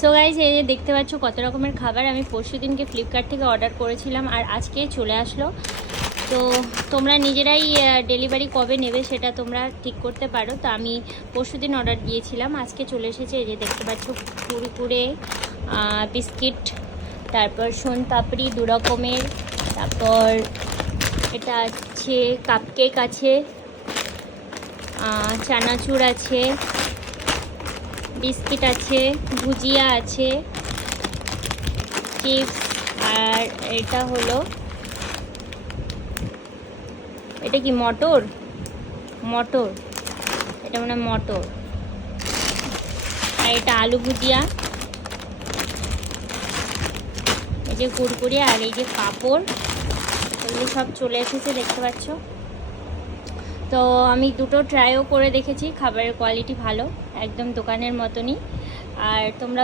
So guys, এই যে দেখতে পাচ্ছ কত রকমের খাবার আমি পরশু দিনকে ফ্লিপকার্ট থেকে অর্ডার করেছিলাম আর আজকে চলে আসলো। তো তোমরা নিজেরাই ডেলিভারি কবে নেবে সেটা তোমরা ঠিক করতে পারো। তো আমি পরশু দিন অর্ডার দিয়েছিলাম, আজকে চলে এসেছে। এই যে দেখতে পাচ্ছ কুরকুরে, বিস্কিট, তারপর সোন পাপড়ি 2 রকমের, তারপর এটা আছে কাপকেক আছে, চানাচুর আছে, বিস্কিট আছে, ভুজিয়া আছে, চিপস, আর এটা হলো, এটা কি মটর, এটা মানে মটর, আর এটা আলু ভুজিয়া, এই যে কুরকুরে, আর এই যে পাঁপড়, এগুলো সব চলে এসেছে দেখতে পাচ্ছ। তো আমি দুটো ট্রাইও করে দেখেছি, খাবারের কোয়ালিটি ভালো, একদম দোকানের মতনই। আর তোমরা